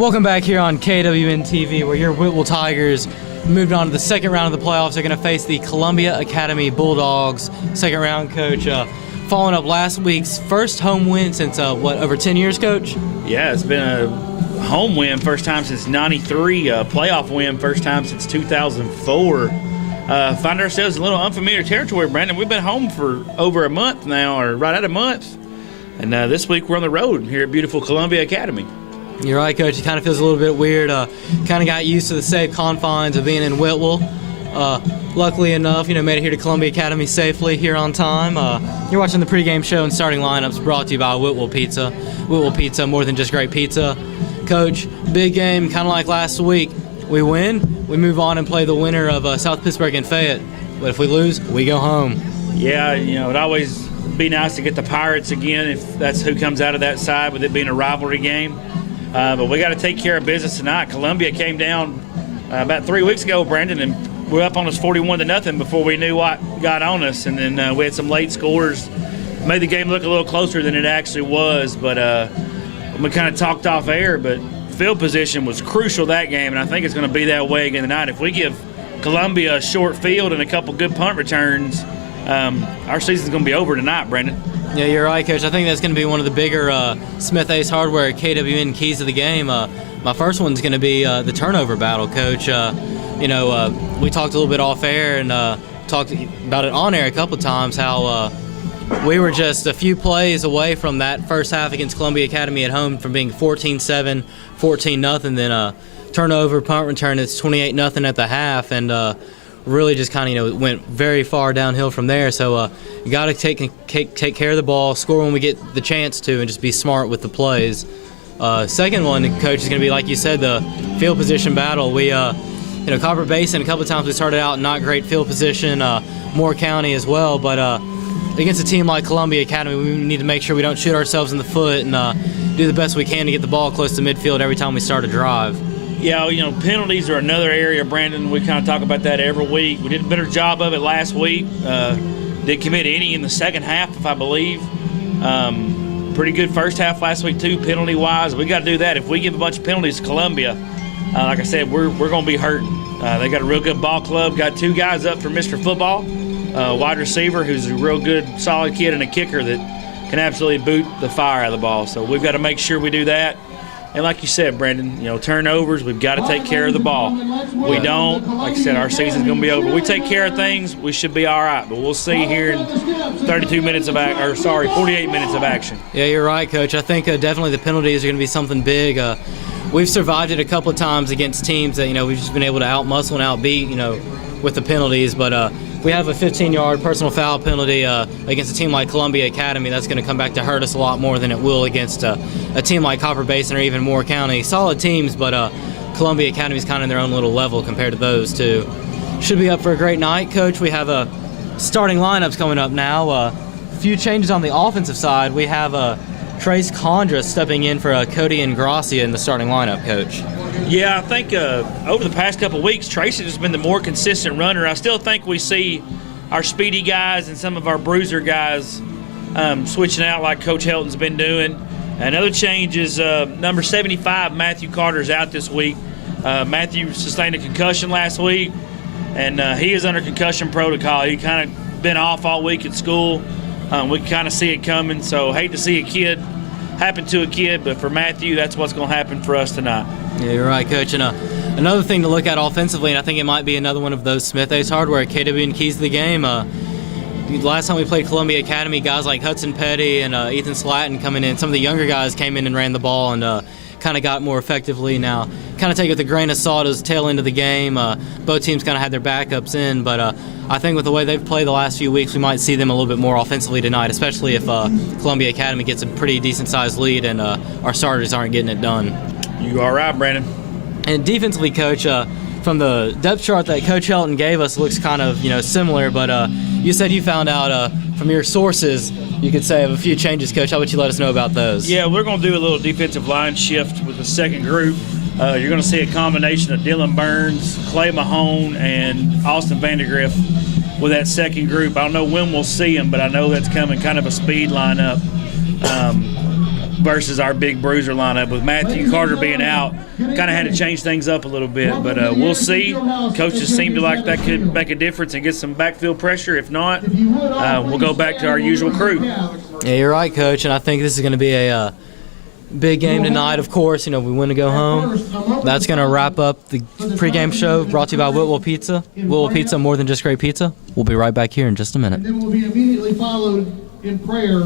Welcome back here on KWN TV, where your Whitwell Tigers moved on to the second round of the playoffs. They're going to face the Columbia Academy Bulldogs. Second round, Coach. Following up last week's first home win since, over 10 years, Coach? Yeah, it's been a home win, first time since '93, a playoff win, first time since 2004. Find ourselves in a little unfamiliar territory, Brandon. We've been home for over a month now, or right at a month. And this week we're on the road here at beautiful Columbia Academy. You're right, Coach. It kind of feels a little bit weird. Kind of got used to the safe confines of being in Whitwell. Luckily enough, made it here to Columbia Academy safely here on time. You're watching the pregame show and starting lineups brought to you by Whitwell Pizza. Whitwell Pizza, more than just great pizza. Coach, big game, kind of like last week. We win, we move on and play the winner of South Pittsburgh and Fayette. But if we lose, we go home. Yeah, it'd always be nice to get the Pirates again if that's who comes out of that side, with it being a rivalry game. But we got to take care of business tonight. Columbia came down about 3 weeks ago, Brandon, and we're up on us 41-0 before we knew what got on us. And then we had some late scores, made the game look a little closer than it actually was. But we kind of talked off air, but field position was crucial that game, and I think it's going to be that way again tonight. If we give Columbia a short field and a couple good punt returns, our season's going to be over tonight, Brandon. Yeah, you're right, Coach. I think that's going to be one of the bigger Smith Ace Hardware KWN keys to the game. My first one's going to be the turnover battle, Coach. We talked a little bit off air and talked about it on air a couple of times, how we were just a few plays away from that first half against Columbia Academy at home from being 14-7, 14-0, then turnover, punt return, it's 28-0 at the half, and really just kind of went very far downhill from there. So you got to take care of the ball, score when we get the chance to, and just be smart with the plays. Second one, Coach, is going to be, like you said, the field position battle. We Copper Basin, a couple of times we started out in not great field position, Moore County as well, but against a team like Columbia Academy, we need to make sure we don't shoot ourselves in the foot and do the best we can to get the ball close to midfield every time we start a drive. Yeah, penalties are another area, Brandon. We kind of talk about that every week. We did a better job of it last week. Did commit any in the second half, if I believe. Pretty good first half last week, too, penalty-wise. We got to do that. If we give a bunch of penalties to Columbia, like I said, we're going to be hurting. They got a real good ball club. Got two guys up for Mr. Football, wide receiver who's a real good, solid kid, and a kicker that can absolutely boot the fire out of the ball. So we've got to make sure we do that. And like you said, Brandon, turnovers, we've got to take care of the ball. We don't, like I said, our season's going to be over. We take care of things, we should be all right. But we'll see here in 48 minutes of action. Yeah, you're right, Coach. I think definitely the penalties are going to be something big. We've survived it a couple of times against teams that, we've just been able to outmuscle and outbeat, with the penalties. But if we have a 15-yard personal foul penalty against a team like Columbia Academy, that's going to come back to hurt us a lot more than it will against a team like Copper Basin or even Moore County. Solid teams, but Columbia Academy is kind of in their own little level compared to those two. Should be up for a great night, Coach. We have starting lineups coming up now. A few changes on the offensive side. We have Trace Condra stepping in for Cody Ingrassia in the starting lineup, Coach. Yeah, I think over the past couple of weeks, Tracy has been the more consistent runner. I still think we see our speedy guys and some of our bruiser guys switching out like Coach Helton's been doing. Another change is number 75, Matthew Carter's out this week. Matthew sustained a concussion last week, and he is under concussion protocol. He kind of been off all week at school. We can kind of see it coming, so hate to see happen to a kid, but for Matthew, that's what's going to happen for us tonight. Yeah, you're right, Coach. And another thing to look at offensively, and I think it might be another one of those Smith Ace Hardware KWN keys to the game. Last time we played Columbia Academy, guys like Hudson Petty and Ethan Slatton coming in. Some of the younger guys came in and ran the ball and kind of got more effectively. Now, kind of take it with a grain of salt as tail end of the game. Both teams kind of had their backups in, but I think with the way they've played the last few weeks, we might see them a little bit more offensively tonight, especially if Columbia Academy gets a pretty decent-sized lead and our starters aren't getting it done. You are right, Brandon. And defensively, Coach, from the depth chart that Coach Helton gave us, looks kind of similar, but you said you found out from your sources, you could say, of a few changes, Coach. How about you let us know about those? Yeah, we're going to do a little defensive line shift with the second group. You're going to see a combination of Dylan Burns, Clay Mahone, and Austin Vandergriff with that second group. I don't know when we'll see them, but I know that's coming, kind of a speed lineup. versus our big bruiser lineup. With Matthew Carter being out, kind of had to change things up a little bit. But we'll see. Coaches seem to like that could make a difference and get some backfield pressure. If not, we'll go back to our usual crew. Yeah, you're right, Coach, and I think this is going to be a big game tonight. Of course, we win to go home. That's going to wrap up the pregame show brought to you by Whitwell Pizza. Whitwell Pizza, more than just great pizza. We'll be right back here in just a minute. And then we'll be immediately followed in prayer.